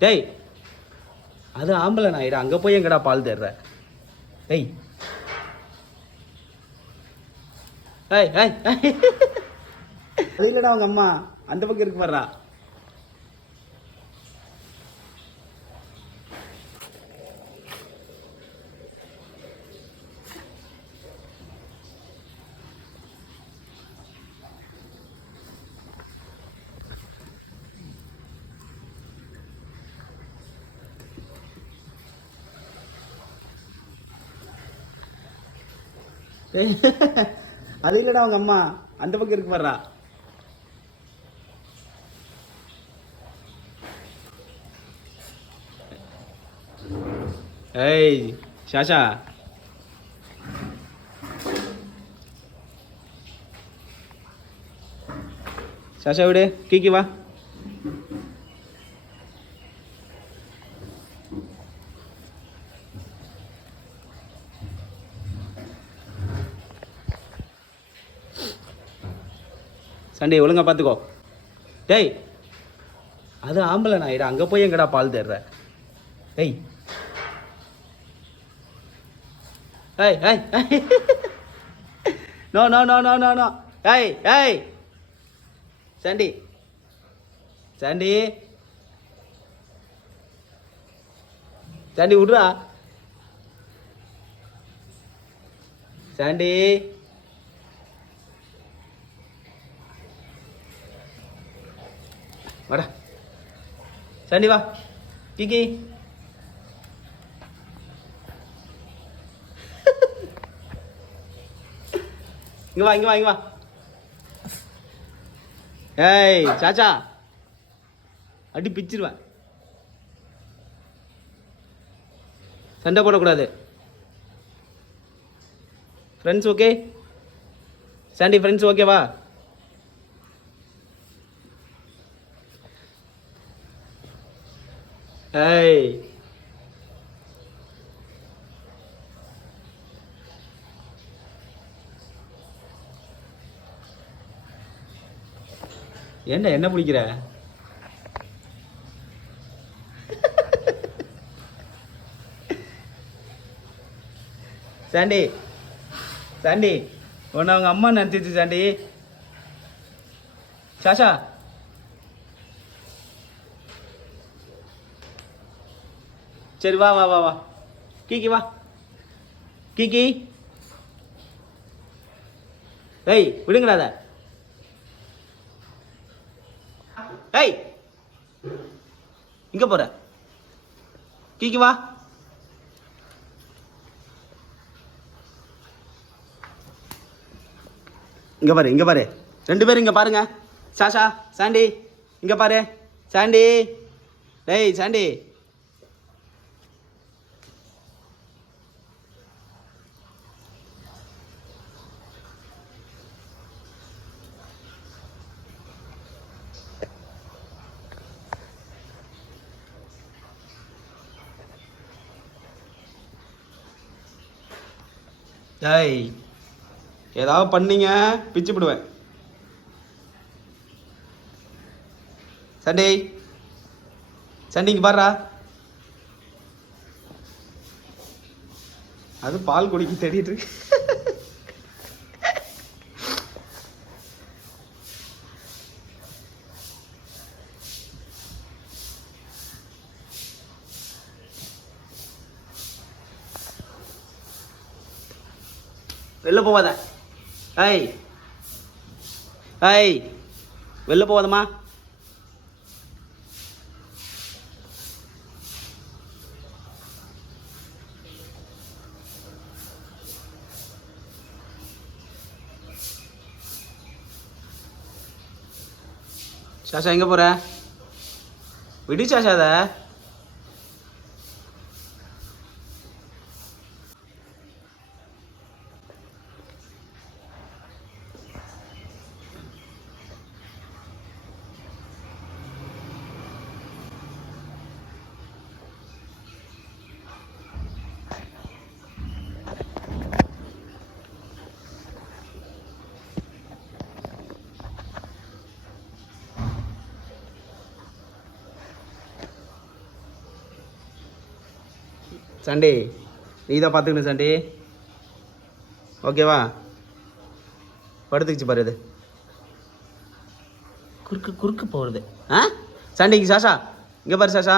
டேய் அது ஆம்பளை நாயிடா, அங்கே போய் எங்கடா பால் தேடுற? டேய் ஏய் ஏய் அது இல்லைடா அவங்க அம்மா, அந்த பக்கம் இருக்கு வர்றா. அது இல்லைடா அவங்க அம்மா, அந்த பக்கம் இருக்கு வர்றா. ஏய் ஷாஷா, ஷாஷா விடு, கீக்கி வா. சண்டே ஒழுங்கா பார்த்துக்கோ. டேய் அது ஆம்பளை நாயிடா, அங்கே போய் எங்கடா பால் தேடுற? டேய் ஏய் ஏய் no no no no no no ஏய் ஏய் சாண்டி சாண்டி சாண்டி விட்றா. சாண்டி வாடா, சாண்டி வா. கீக்கி இங்க வா இங்க வா இங்க வா. ஏய் சாச்சா, அடி பிச்சிருவேன். சண்டை போடக்கூடாது. Friends okay? சாண்டி ஃப்ரெண்ட்ஸ் ஓகேவா? ஏய் ஏண்டா என்ன பிடிக்கிற? சாண்டி சாண்டி உன்னை அவங்க அம்மா நினச்சிச்சு சாண்டி. சாஷா சரி வா வா வா வா. கீக்கி வா. கீக்கி ஏய் விடுங்கடா அத. ஏய் இங்க போற? கீக்கி வா. இங்க பாரு இங்க பாரு, ரெண்டு பேரும் இங்க பாருங்க. சாஷா சாண்டி இங்க பாரு. சாண்டி டேய் சாண்டி டேய் ஏதாவது பண்ணீங்க பிச்சு விடுவேன். சண்டே சண்டைக்கு பாடுறா. அது பால் குடிக்க தேடிட்டு இருக்கு. வெளில போவாத. ஏய் ஏய் வெளில போவாதம்மா. சாஷா எங்கே போகிற? விடு சாஷா அதை. சண்டே நீ தான் பார்த்துக்கணும் சண்டே. ஓகேவா? படுத்துக்கிச்சு பாரு இது. குறுக்கு குறுக்கு போகிறது. ஆ சண்டேக்கு சாஷா இங்கே பாரு சாஷா.